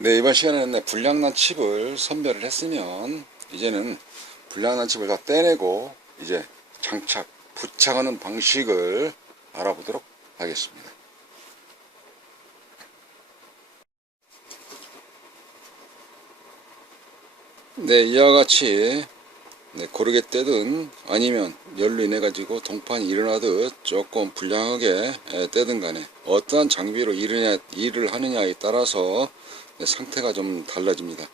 네, 이번 시간에는 불량난 칩을 선별을 했으면 이제는 불량난 칩을 다 떼내고 이제 장착, 부착하는 방식을 알아보도록 하겠습니다. 네, 이와 같이 고르게 떼든 아니면 열로 인해 가지고 동판이 일어나듯 조금 불량하게 떼든 간에 어떠한 장비로 일을 하느냐에 따라서 상태가 좀 달라집니다.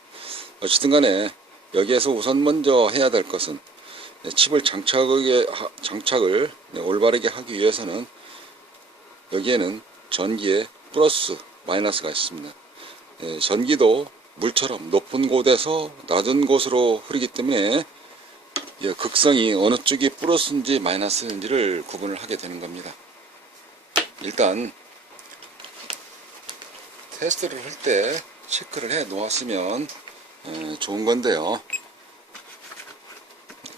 어쨌든 간에 여기에서 우선 먼저 해야 될 것은 칩을 장착을 올바르게 하기 위해서는 여기에는 전기에 플러스 마이너스가 있습니다. 전기도 물처럼 높은 곳에서 낮은 곳으로 흐르기 때문에 극성이 어느 쪽이 플러스인지 마이너스인지를 구분을 하게 되는 겁니다. 일단 테스트를 할 때 체크를 해 놓았으면 좋은 건데요.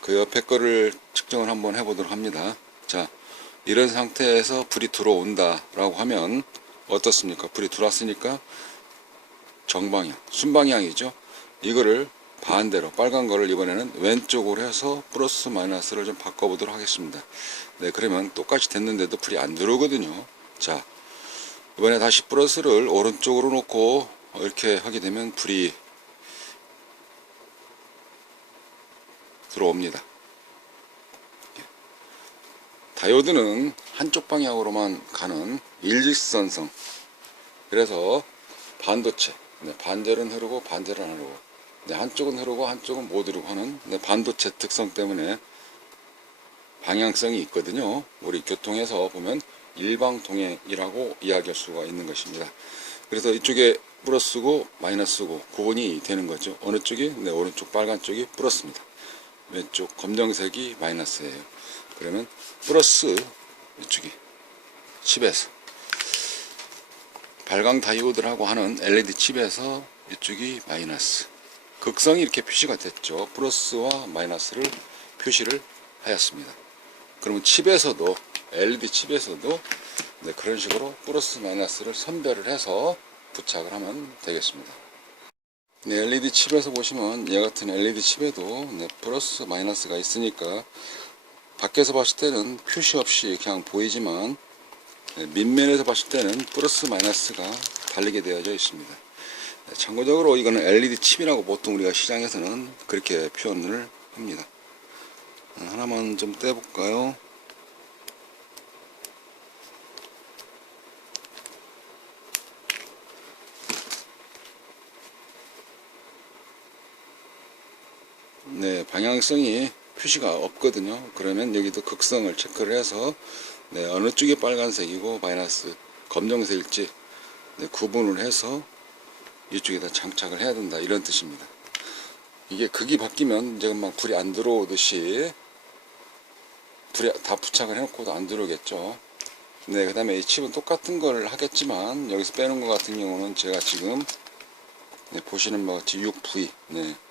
그 옆에 거를 측정을 한번 해보도록 합니다. 자, 이런 상태에서 불이 들어온다 라고 하면 어떻습니까? 불이 들어왔으니까 정방향, 순방향이죠. 이거를 반대로 빨간 거를 이번에는 왼쪽으로 해서 플러스 마이너스를 좀 바꿔보도록 하겠습니다. 네, 그러면 똑같이 됐는데도 불이 안 들어오거든요. 자, 이번에 다시 플러스를 오른쪽으로 놓고 이렇게 하게 되면 불이 들어옵니다. 다이오드는 한쪽 방향으로만 가는 일직선성, 그래서 반도체, 반대는 흐르고 반대는 안 흐르고, 한쪽은 흐르고 한쪽은 못 흐르고 하는 반도체 특성 때문에 방향성이 있거든요. 우리 교통에서 보면 일방통행이라고 이야기할 수가 있는 것입니다. 그래서 이쪽에 플러스고 마이너스고 구분이 되는 거죠. 어느 쪽이 오른쪽 빨간 쪽이 플러스입니다. 왼쪽 검정색이 마이너스예요. 그러면 플러스 이쪽이 칩에서 발광 다이오드라고 하는 LED 칩에서 이쪽이 마이너스, 극성이 이렇게 표시가 됐죠. 플러스와 마이너스를 표시를 하였습니다. 그러면 칩에서도 LED 칩에서도 그런 식으로 플러스 마이너스를 선별을 해서 부착을 하면 되겠습니다. LED 칩에서 보시면 얘 같은 LED 칩에도 플러스 마이너스가 있으니까 밖에서 봤을 때는 표시 없이 그냥 보이지만 밑면에서 봤을 때는 플러스 마이너스가 달리게 되어져 있습니다. 참고적으로 이거는 LED 칩이라고 보통 우리가 시장에서는 그렇게 표현을 합니다. 하나만 좀 떼볼까요? 네, 방향성이 표시가 없거든요. 그러면 여기도 극성을 체크를 해서 어느 쪽이 빨간색이고 마이너스 검정색일지 구분을 해서 이쪽에다 장착을 해야 된다, 이런 뜻입니다. 이게 극이 바뀌면 이제 막 불이 안 들어오듯이 불이 다 부착을 해놓고도 안 들어오겠죠. 그 다음에 이 칩은 똑같은 걸 하겠지만 여기서 빼는 것 같은 경우는 제가 지금 보시는 바와 같이 6V,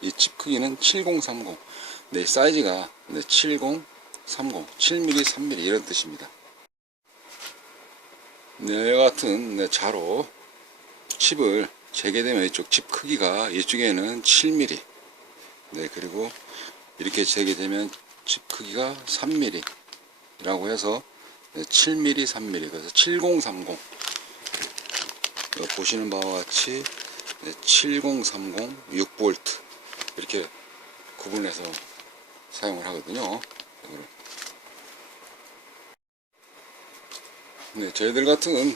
이 칩 크기는 7030, 사이즈가 7030, 7mm, 3mm 이런 뜻입니다. 이와 같은 자로 칩을 재게 되면 이쪽 칩 크기가 이쪽에는 7mm, 그리고 이렇게 재게 되면 칩 크기가 3mm 라고 해서 7mm, 3mm, 그래서 7030, 보시는 바와 같이 7030 6V 이렇게 구분해서 사용을 하거든요. 저희들 같은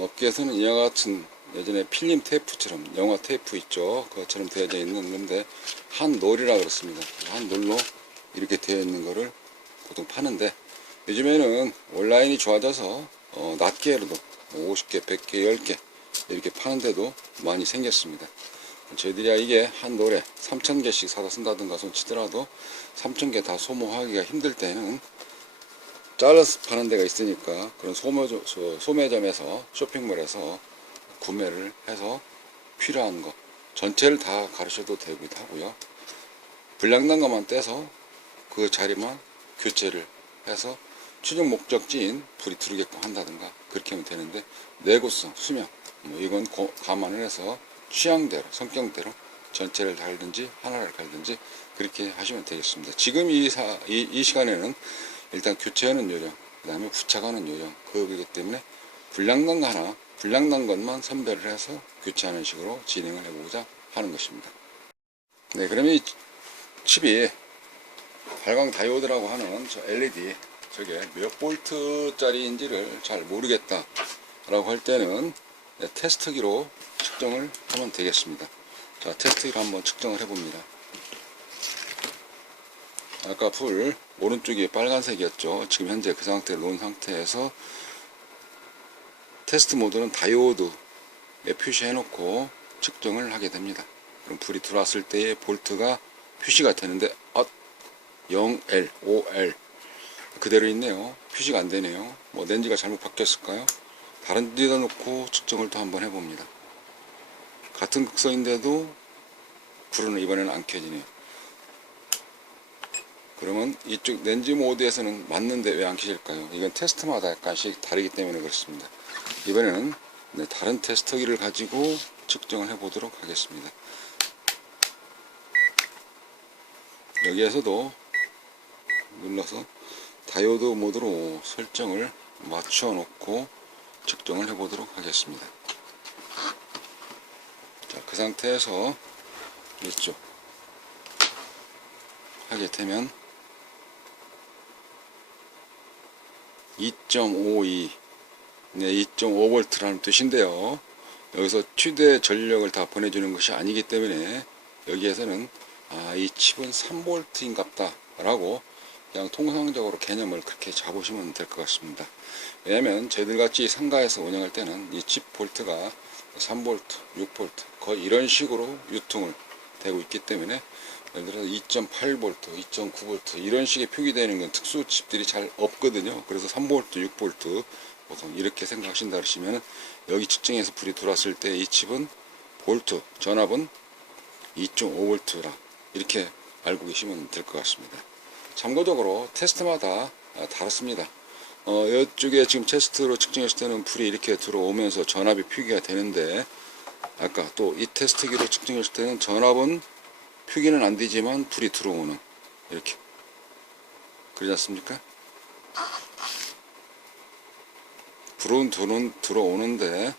업계에서는 이와 같은 예전에 필름 테이프처럼, 영화 테이프 있죠, 그것처럼 되어져 있는 건데 한 롤이라 그렇습니다. 한 롤로 이렇게 되어 있는 거를 보통 파는데, 요즘에는 온라인이 좋아져서 낱개로도 50개, 100개, 10개 이렇게 파는데도 많이 생겼습니다. 저희들이야 이게 한 롤에 3000개씩 사다 쓴다든가 손치더라도 3000개 다 소모하기가 힘들 때는 잘라서 파는 데가 있으니까 그런 소매점에서, 쇼핑몰에서 구매를 해서 필요한 거 전체를 다 가르쳐도 되기도 하고요. 불량난 것만 떼서 그 자리만 교체를 해서 최종 목적지인 불이 들어오게끔 한다든가 그렇게 하면 되는데, 내구성, 수명 이건 감안을 해서 취향대로, 성격대로 전체를 갈든지 하나를 갈든지 그렇게 하시면 되겠습니다. 지금 이 시간에는 일단 교체하는 요령, 그 다음에 부착하는 요령, 그거기 때문에 불량난 것만 선별을 해서 교체하는 식으로 진행을 해보고자 하는 것입니다. 네, 그러면 이 칩이 발광 다이오드라고 하는 저 LED, 저게 몇 볼트짜리인지를 잘 모르겠다 라고 할 때는 테스트기로 측정을 하면 되겠습니다. 자, 테스트기로 한번 측정을 해봅니다. 아까 불 오른쪽이 빨간색이었죠. 지금 현재 그 상태를 놓은 상태에서 테스트 모드는 다이오드에 표시해 놓고 측정을 하게 됩니다. 그럼 불이 들어왔을 때의 볼트가 표시가 되는데 0L, 5L 그대로 있네요. 표시가 안 되네요. 뭐 렌즈가 잘못 바뀌었을까요? 다른 데다 놓고 측정을 또 한번 해봅니다. 같은 극성인데도 불은 이번에는 안 켜지네요. 그러면 이쪽 렌즈 모드에서는 맞는데 왜 안 켜질까요? 이건 테스트마다 약간씩 다르기 때문에 그렇습니다. 이번에는 다른 테스터기를 가지고 측정을 해보도록 하겠습니다. 여기에서도 눌러서 다이오드 모드로 설정을 맞춰 놓고 측정을 해보도록 하겠습니다. 자, 그 상태에서 이쪽 하게 되면 2.52 2.5V라는 뜻인데요. 여기서 최대 전력을 다 보내주는 것이 아니기 때문에 여기에서는 이 칩은 3V인갑다 라고 그냥 통상적으로 개념을 그렇게 잡으시면 될 것 같습니다. 왜냐하면 저희들같이 상가에서 운영할 때는 이 칩 볼트가 3V, 6V 거의 이런 식으로 유통을 되고 있기 때문에 예를 들어서 2.8V, 2.9V 이런 식의 표기되는 건 특수 칩들이 잘 없거든요. 그래서 3V, 6V 보통 이렇게 생각하신다 그러시면 여기 측정해서 불이 들어왔을 때 이 칩은 볼트, 전압은 2.5V라 이렇게 알고 계시면 될 것 같습니다. 참고적으로 테스트마다 다릅니다. 이쪽에 지금 테스트로 측정했을 때는 불이 이렇게 들어오면서 전압이 표기가 되는데 아까 또 이 테스트기로 측정했을 때는 전압은 표기는 안 되지만 불이 들어오는 이렇게 그러지 않습니까? 불은 들어오는데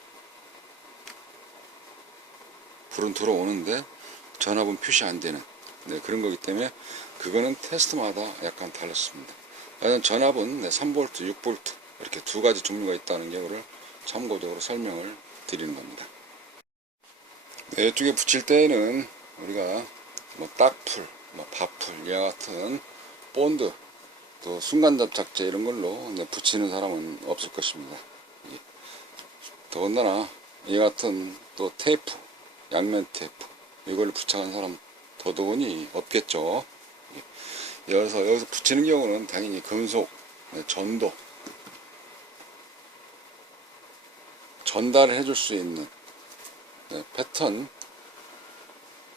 전압은 표시 안 되는 그런 거기 때문에 그거는 테스트마다 약간 달랐습니다. 전압은 3V, 6V 이렇게 두 가지 종류가 있다는 경우를 참고적으로 설명을 드리는 겁니다. 이쪽에 붙일 때에는 우리가 딱풀, 밥풀 이와 같은 본드 또 순간 접착제 이런 걸로 붙이는 사람은 없을 것입니다. 더군다나 이 같은 또 테이프, 양면 테이프 이걸 부착한 사람 더더군이 없겠죠. 여기서 붙이는 경우는 당연히 금속, 전도, 전달을 해줄 수 있는 패턴,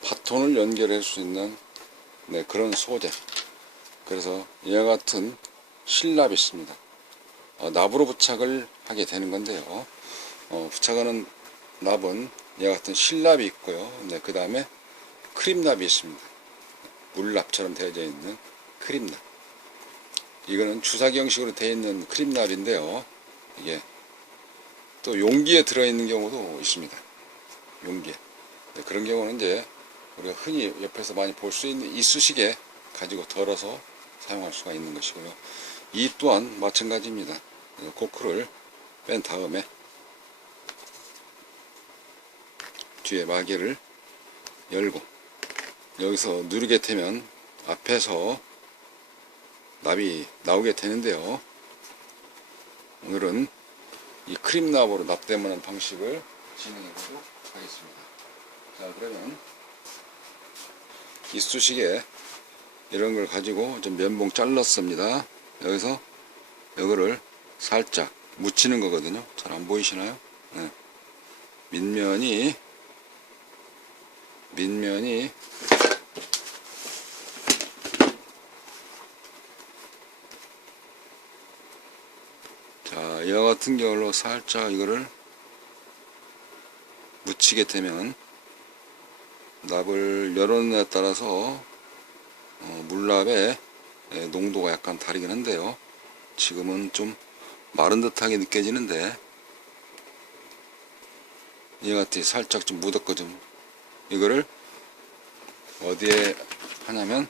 바톤을 연결할 수 있는 그런 소재. 그래서 이와 같은 실납이 있습니다. 납으로 부착을 하게 되는 건데요. 부착하는 납은 이와 같은 실납이 있고요. 그 다음에 크림납이 있습니다. 물납처럼 되어져 있는 크림납. 이거는 주사기 형식으로 되어 있는 크림납인데요. 이게 또 용기에 들어있는 경우도 있습니다. 용기에. 그런 경우는 이제 우리가 흔히 옆에서 많이 볼 수 있는 이쑤시개 가지고 덜어서 사용할 수가 있는 것이고요. 이 또한 마찬가지입니다. 코크를 뺀 다음에 뒤에 마개를 열고 여기서 누르게 되면 앞에서 납이 나오게 되는데요. 오늘은 이 크림납으로 납땜하는 방식을 진행해 보도록 하겠습니다. 자, 그러면 이쑤시개 이런 걸 가지고 좀 면봉 잘랐습니다. 여기서 이거를 살짝 묻히는 거거든요. 잘 안 보이시나요? 네. 밑면이 자, 이와 같은 경우로 살짝 이거를 묻히게 되면 납을 열어놓느냐에 따라서 물납의 농도가 약간 다르긴 한데요. 지금은 좀 마른 듯하게 느껴지는데 얘같이 살짝 좀 묻었거든. 이거를 어디에 하냐면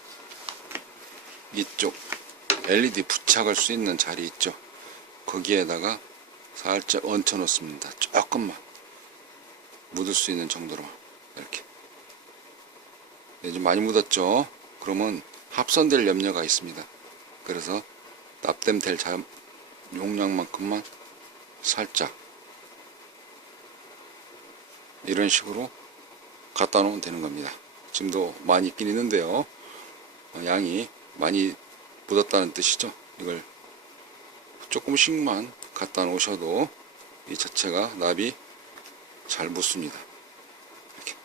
이쪽 LED 부착할 수 있는 자리 있죠. 거기에다가 살짝 얹혀 놓습니다. 조금만 묻을 수 있는 정도로 이렇게. 좀 많이 묻었죠. 그러면 합선될 염려가 있습니다. 그래서 납땜 될 용량만큼만 살짝 이런 식으로 갖다 놓으면 되는 겁니다. 지금도 많이 있긴 있는데요. 양이 많이 묻었다는 뜻이죠. 이걸 조금씩만 갖다 놓으셔도 이 자체가 납이 잘 묻습니다. 이렇게.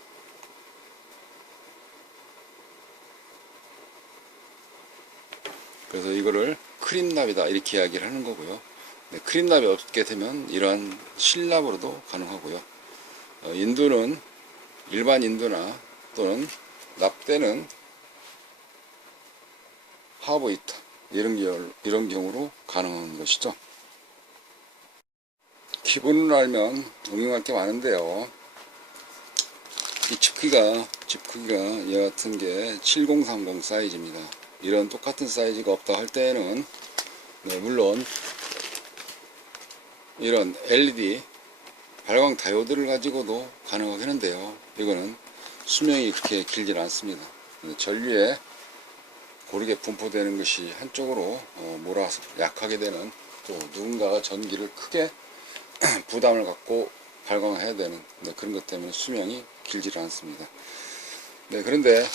그래서 이거를 크림납이다 이렇게 이야기를 하는 거고요. 네, 크림납이 없게 되면 이러한 실납으로도 가능하고요. 인두는 일반 인두나 또는 납대는 하브히터 이런 경우로 가능한 것이죠. 기본을 알면 응용할 게 많은데요. 이 집 크기가 얘 같은 게 7030 사이즈입니다. 이런 똑같은 사이즈가 없다 할 때에는 네, 물론 이런 LED 발광 다이오드를 가지고도 가능하긴 한데요. 이거는 수명이 그렇게 길지는 않습니다. 전류에 고르게 분포되는 것이 한쪽으로 몰아서 약하게 되는, 또 누군가가 전기를 크게 부담을 갖고 발광해야 되는 그런 것 때문에 수명이 길지 않습니다. 네, 그런데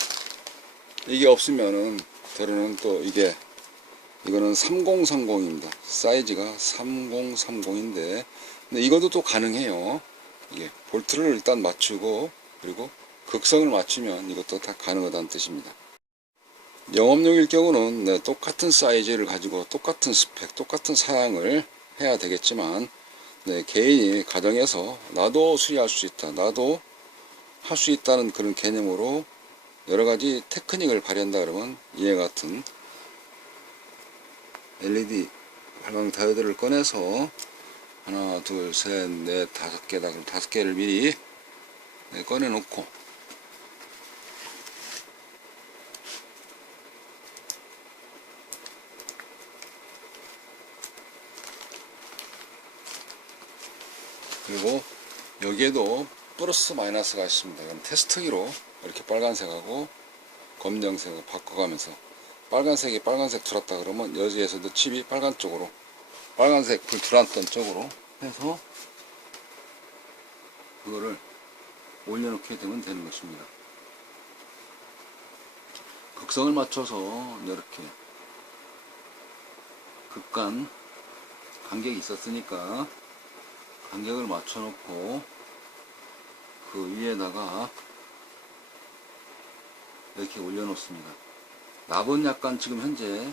이게 없으면은 때로는 또 이거는 3030입니다. 사이즈가 3030인데 이것도 또 가능해요. 이게 볼트를 일단 맞추고 그리고 극성을 맞추면 이것도 다 가능하다는 뜻입니다. 영업용일 경우는 네, 똑같은 사이즈를 가지고 똑같은 스펙, 똑같은 사양을 해야 되겠지만 네, 개인이 가정에서 나도 수리할 수 있다, 나도 할 수 있다는 그런 개념으로 여러가지 테크닉을 발휘한다 그러면 이와 같은 LED 발광 다이오드를 꺼내서 하나, 둘, 셋, 넷, 5개다. 그럼 5개를 미리 꺼내 놓고 그리고 여기에도 플러스 마이너스가 있습니다. 이건 테스트기로 이렇게 빨간색하고 검정색을 바꿔가면서 빨간색이 빨간색 들어왔다 그러면 여기에서도 칩이 빨간 쪽으로, 빨간색 불 들어왔던 쪽으로 해서 그거를 올려놓게 되면 되는 것입니다. 극성을 맞춰서 이렇게 극간 간격이 있었으니까 간격을 맞춰놓고 그 위에다가 이렇게 올려놓습니다. 납은 약간 지금 현재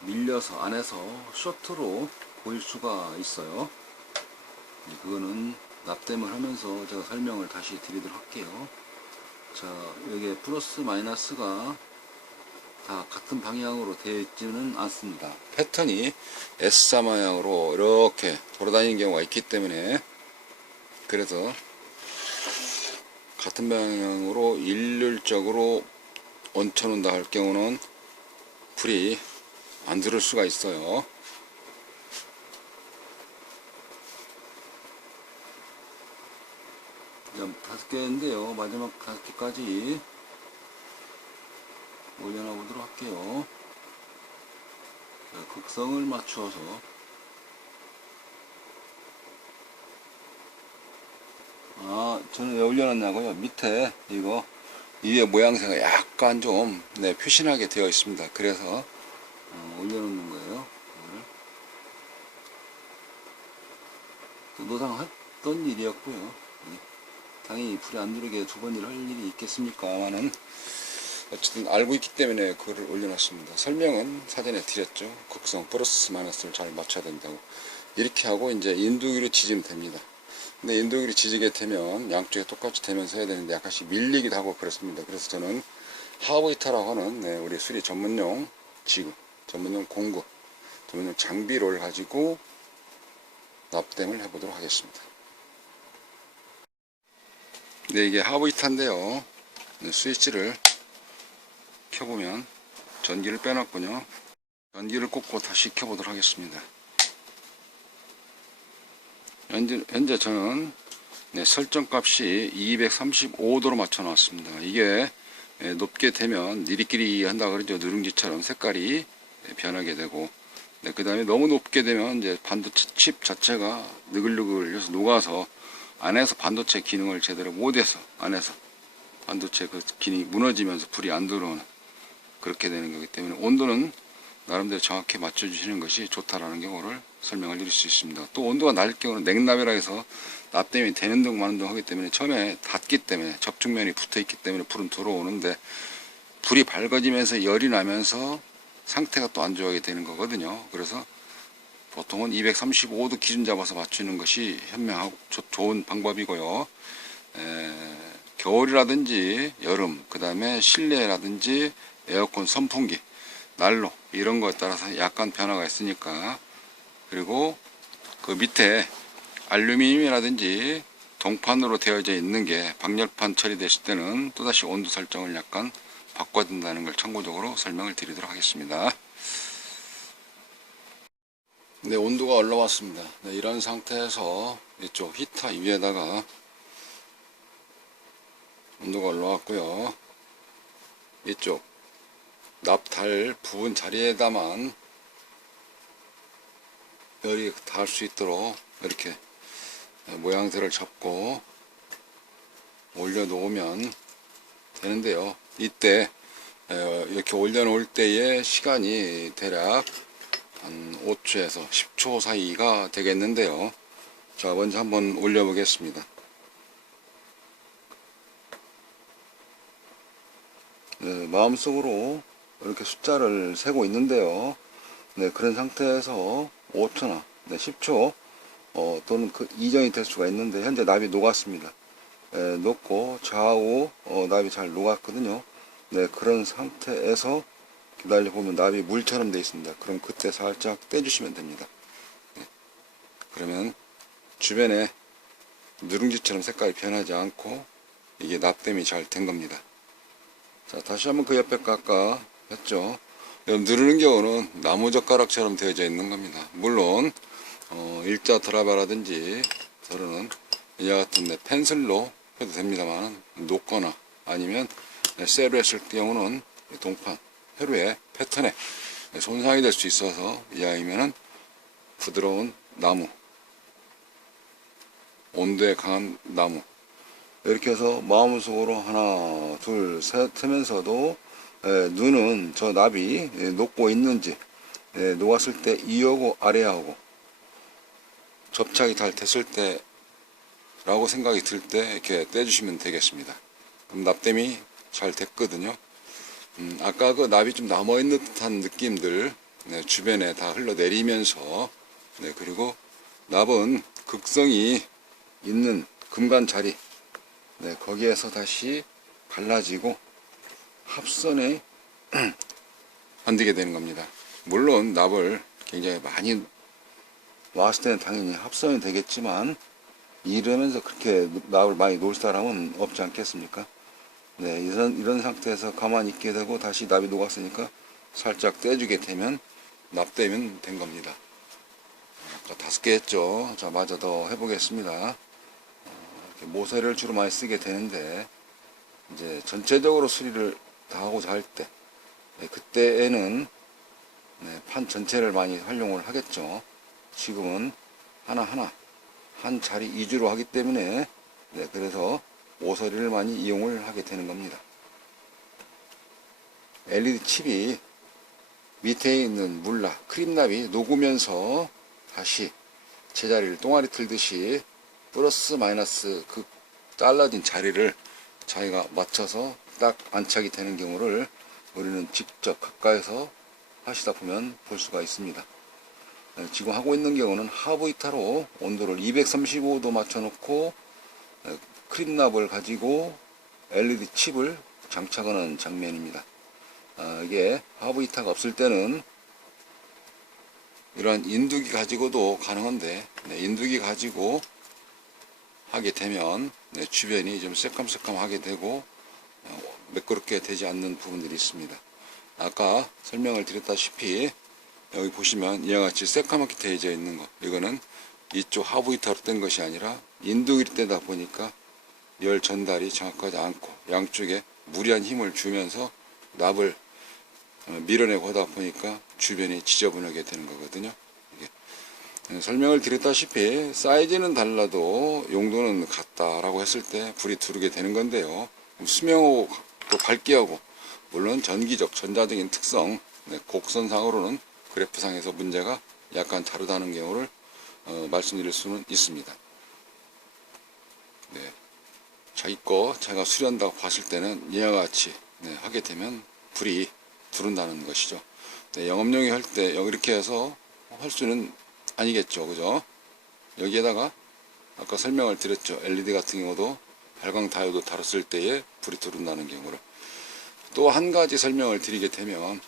밀려서 안에서 쇼트로 보일 수가 있어요. 그거는 납땜을 하면서 제가 설명을 다시 드리도록 할게요. 자, 여기에 플러스 마이너스가 다 같은 방향으로 되어 있지는 않습니다. 패턴이 S자 모양으로 이렇게 돌아다니는 경우가 있기 때문에, 그래서 같은 방향으로 일률적으로 얹혀 놓는다 할 경우는 불이 안 들을 수가 있어요. 그냥 5개인데요. 마지막 5개까지 올려놔 보도록 할게요. 자, 극성을 맞추어서 저는 왜 올려놨냐고요? 밑에 이거 위에 모양새가 약간 좀 표신하게 되어 있습니다. 그래서 올려놓는 거예요. 노상했던 일이었고요. 당연히 불이 안 들어오게 2번 할 일이 있겠습니까만은 어쨌든 알고 있기 때문에 그거를 올려놨습니다. 설명은 사전에 드렸죠. 극성 플러스 마이너스를 잘 맞춰야 된다고. 이렇게 하고 이제 인두기로 지지면 됩니다. 근데 인도율이 지지게 되면 양쪽에 똑같이 되면서 해야 되는데 약간씩 밀리기도 하고 그렇습니다. 그래서 저는 하부이타라고 하는 우리 수리 전문용 지구, 전문용 공구, 전문용 장비를 가지고 납땜을 해보도록 하겠습니다. 네, 이게 하부이타인데요. 스위치를 켜보면 전기를 빼놨군요. 전기를 꽂고 다시 켜보도록 하겠습니다. 현재 저는 설정값이 235도로 맞춰 놨습니다. 이게 높게 되면 니리끼리 한다 그러죠. 누룽지처럼 색깔이 변하게 되고, 그 다음에 너무 높게 되면 이제 반도체 칩 자체가 느글느글해서 녹아서 안에서 반도체 기능을 제대로 못해서 안에서 반도체 그 기능이 무너지면서 불이 안 들어오는, 그렇게 되는 거기 때문에 온도는 나름대로 정확히 맞춰주시는 것이 좋다라는 경우를 설명을 드릴 수 있습니다. 또 온도가 낮을 경우는 냉납이라 해서 납땜이 되는 등 마는 등 하기 때문에 처음에 닿기 때문에 접촉면이 붙어 있기 때문에 불은 들어오는데, 불이 밝아지면서 열이 나면서 상태가 또 안 좋아지게 되는 거거든요. 그래서 보통은 235도 기준 잡아서 맞추는 것이 현명하고 좋은 방법이고요. 겨울이라든지 여름, 그 다음에 실내라든지 에어컨, 선풍기, 난로 이런 거에 따라서 약간 변화가 있으니까, 그리고 그 밑에 알루미늄이라든지 동판으로 되어져 있는 게 방열판 처리됐을 때는 또다시 온도 설정을 약간 바꿔야 된다는 걸 참고적으로 설명을 드리도록 하겠습니다. 네, 온도가 올라왔습니다. 네, 이런 상태에서 이쪽 히터 위에다가 온도가 올라왔고요. 이쪽 납달 부분 자리에다만 열이 닿을 수 있도록 이렇게 모양새를 잡고 올려놓으면 되는데요. 이때 이렇게 올려놓을 때의 시간이 대략 한 5초에서 10초 사이가 되겠는데요. 자, 먼저 한번 올려보겠습니다. 네, 마음속으로 이렇게 숫자를 세고 있는데요. 네, 그런 상태에서 5초나 10초 또는 그 이전이 될 수가 있는데, 현재 납이 녹았습니다. 녹고 좌우 납이 잘 녹았거든요. 네, 그런 상태에서 기다려 보면 납이 물처럼 되어 있습니다. 그럼 그때 살짝 떼주시면 됩니다. 네, 그러면 주변에 누룽지처럼 색깔이 변하지 않고 이게 납땜이 잘 된 겁니다. 자, 다시 한번 그 옆에 깎아 했죠. 누르는 경우는 나무젓가락처럼 되어져 있는 겁니다. 물론 일자 드라바라든지 저는 이와 같은 펜슬로 해도 됩니다만, 녹거나 아니면 쇠로 했을 경우는 동판, 회로의 패턴에 손상이 될 수 있어서 이왕이면은 부드러운 나무, 온도에 강한 나무, 이렇게 해서 마음속으로 하나 둘 셋 하면서도 눈은 저 납이 녹고 있는지, 녹았을 때 위하고 아래하고 접착이 잘 됐을 때 라고 생각이 들 때 이렇게 떼주시면 되겠습니다. 그럼 납땜이 잘 됐거든요. 아까 그 납이 좀 남아있는 듯한 느낌들 주변에 다 흘러내리면서, 그리고 납은 극성이 있는 금간 자리, 거기에서 다시 갈라지고 합선에 안되게 되는 겁니다. 물론 납을 굉장히 많이 왔을 때는 당연히 합선이 되겠지만, 이러면서 그렇게 납을 많이 놓을 사람은 없지 않겠습니까? 네, 이런 상태에서 가만히 있게 되고 다시 납이 녹았으니까 살짝 떼주게 되면 납땜은 된 겁니다. 자, 5개 했죠. 자, 마저 더 해보겠습니다. 모세를 주로 많이 쓰게 되는데, 이제 전체적으로 수리를 다 하고자 할 때, 그때에는 판 전체를 많이 활용을 하겠죠. 지금은 하나하나 한 자리 위주로 하기 때문에, 그래서 모서리를 많이 이용을 하게 되는 겁니다. LED 칩이 밑에 있는 물납, 크림납이 녹으면서 다시 제자리를 똥아리 틀듯이 플러스 마이너스 그 잘라진 자리를 자기가 맞춰서 딱 안착이 되는 경우를 우리는 직접 가까이서 하시다 보면 볼 수가 있습니다. 지금 하고 있는 경우는 하부 히터로 온도를 235도 맞춰 놓고 크림납을 가지고 LED 칩을 장착하는 장면입니다. 이게 하부 히터가 없을 때는 이런 인두기 가지고도 가능한데, 인두기 가지고 하게 되면 주변이 좀 새까맣게 되고 매끄럽게 되지 않는 부분들이 있습니다. 아까 설명을 드렸다시피 여기 보시면 이와 같이 새까맣게 되어져 있는 거, 이거는 이쪽 하부 히터로 된 것이 아니라 인두기로 떼다 보니까 열 전달이 정확하지 않고 양쪽에 무리한 힘을 주면서 납을 밀어내고 하다 보니까 주변이 지저분하게 되는 거거든요. 이게 설명을 드렸다시피 사이즈는 달라도 용도는 같다라고 했을 때 불이 두르게 되는 건데요. 수명하고 또 밝기하고 물론 전기적 전자적인 특성, 곡선상으로는 그래프상에서 문제가 약간 다르다는 경우를 말씀드릴 수는 있습니다. 자기 거 제가 수리한다고 봤을 때는 이와 같이 하게 되면 불이 두른다는 것이죠. 영업용이 할 때 이렇게 해서 할 수는 아니겠죠, 그죠? 여기에다가 아까 설명을 드렸죠. LED 같은 경우도 발광 다이오드 달았을 때에 불이 두른다는 경우를. 또 한 가지 설명을 드리게 되면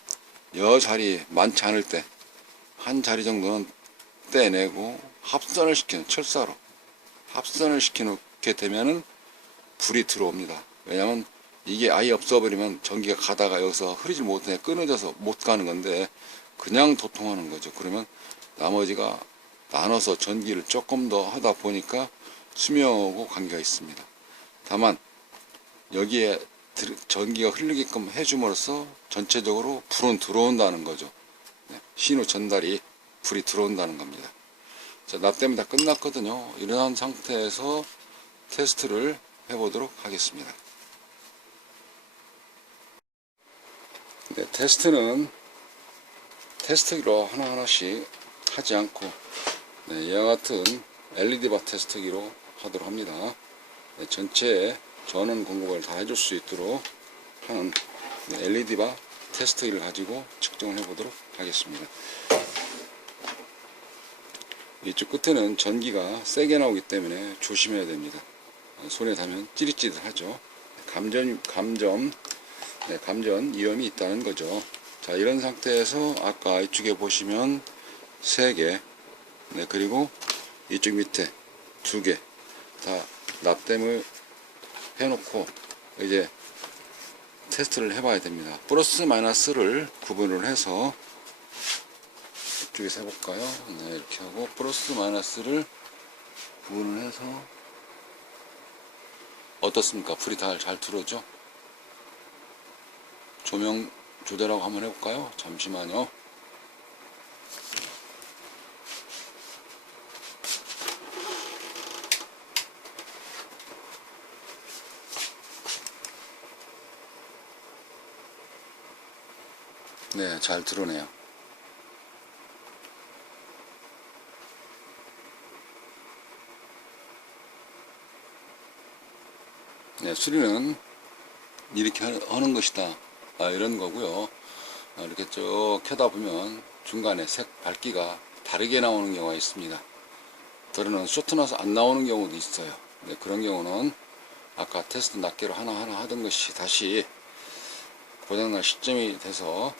여 자리 많지 않을 때 한 자리 정도는 떼내고 합선을 시키는, 철사로 합선을 시켜놓게 되면은 불이 들어옵니다. 왜냐면 이게 아예 없어버리면 전기가 가다가 여기서 흐르지 못해 끊어져서 못 가는 건데 그냥 도통하는 거죠. 그러면 나머지가 나눠서 전기를 조금 더 하다 보니까 수명하고 관계가 있습니다. 다만 여기에 전기가 흐르게끔 해줌으로써 전체적으로 불은 들어온다는 거죠. 신호 전달이 불이 들어온다는 겁니다. 자, 납땜이 다 끝났거든요. 이러한 상태에서 테스트를 해보도록 하겠습니다. 테스트는 테스트기로 하나하나씩 하지 않고 이와 같은 LED바 테스트기로 하도록 합니다. 전체에 전원 공급을 다 해줄 수 있도록 하는 LED바 테스트기를 가지고 측정을 해보도록 하겠습니다. 이쪽 끝에는 전기가 세게 나오기 때문에 조심해야 됩니다. 손에 닿으면 찌릿찌릿하죠. 감전 위험이 있다는 거죠. 자, 이런 상태에서 아까 이쪽에 보시면 3개, 그리고 이쪽 밑에 2개 다 납땜을 해놓고 이제 테스트를 해봐야 됩니다. 플러스 마이너스를 구분을 해서 이쪽에서 해볼까요? 이렇게 하고 플러스 마이너스를 구분을 해서 어떻습니까? 불이 잘 들어오죠? 조명 조절하고 한번 해볼까요? 잠시만요. 네, 잘 들어오네요. 네, 수리는 이렇게 하는 것이다, 이런 거고요. 이렇게 쭉 켜다 보면 중간에 색 밝기가 다르게 나오는 경우가 있습니다. 때로는 쇼트 나서 안 나오는 경우도 있어요. 그런 경우는 아까 테스트 낱개로 하나하나 하던 것이 다시 고장날 시점이 돼서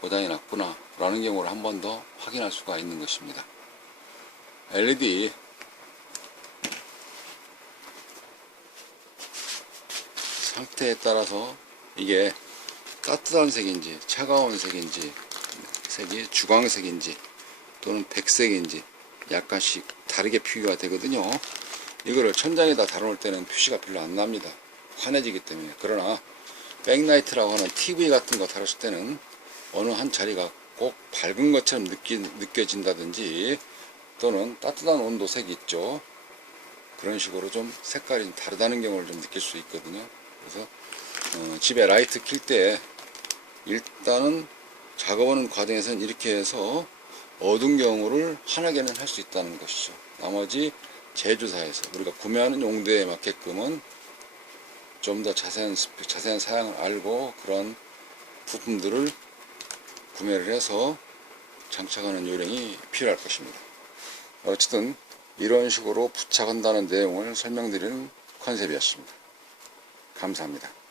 고장이 났구나 라는 경우를 한 번 더 확인할 수가 있는 것입니다. LED 상태에 따라서 이게 따뜻한 색인지 차가운 색인지 색이 주광색인지 또는 백색인지 약간씩 다르게 표기가 되거든요. 이거를 천장에다 달아놓을 때는 표시가 별로 안 납니다. 환해지기 때문에. 그러나 백라이트라고 하는 TV 같은 거 달았을 때는 어느 한 자리가 꼭 밝은 것처럼 느껴진다든지 또는 따뜻한 온도색이 있죠. 그런 식으로 좀 색깔이 다르다는 경우를 좀 느낄 수 있거든요. 그래서 집에 라이트 킬 때 일단은 작업하는 과정에서는 이렇게 해서 어두운 경우를 환하게는 할 수 있다는 것이죠. 나머지 제조사에서 우리가 구매하는 용도에 맞게끔은 좀 더 자세한 사양을 알고 그런 부품들을 구매를 해서 장착하는 요령이 필요할 것입니다. 어쨌든 이런 식으로 부착한다는 내용을 설명드리는 컨셉이었습니다. 감사합니다.